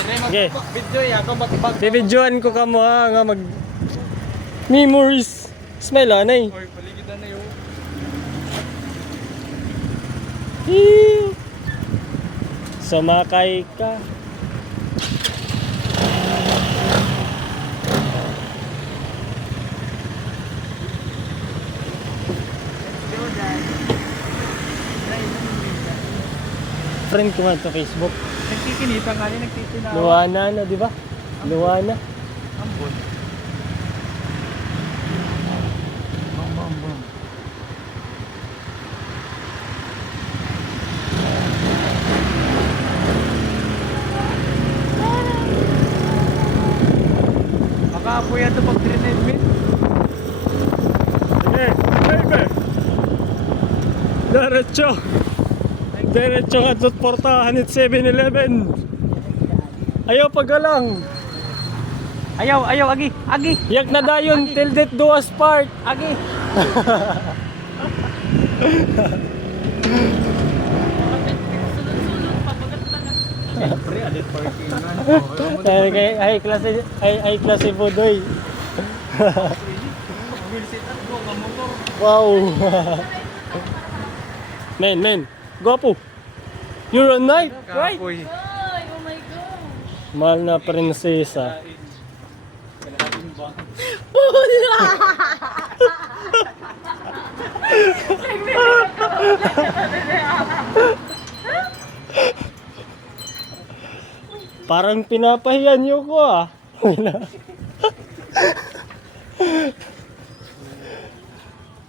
Okay. Video ya, ako matibag. Bibidyoan ko ka mo ha, nga mag memories. Smile anay. Oy, paligidan na yun. Sumakay ka. Friend ko nga sa Facebook. Nagtitinita nga rin, nagtitinita. Luwana na, di ba? Luwana. Ambon. Bam. Makaapoy ito pag grenade me. Sige, baby. Diretso. Diretso nga sa portahan at 7-Eleven. Ayaw pagalang. Ayaw, agi. Yak na dayon till death do us part. Agi. Siyempre, alit parking na. Ay klase po doy. Wilsit at go, kamotor. Wow. Men. Gwapo. You're a knight, right? Kapoy. Ay, oh my God. Mahal na prinsesa. Parang pinapahiyan niyo ko ah.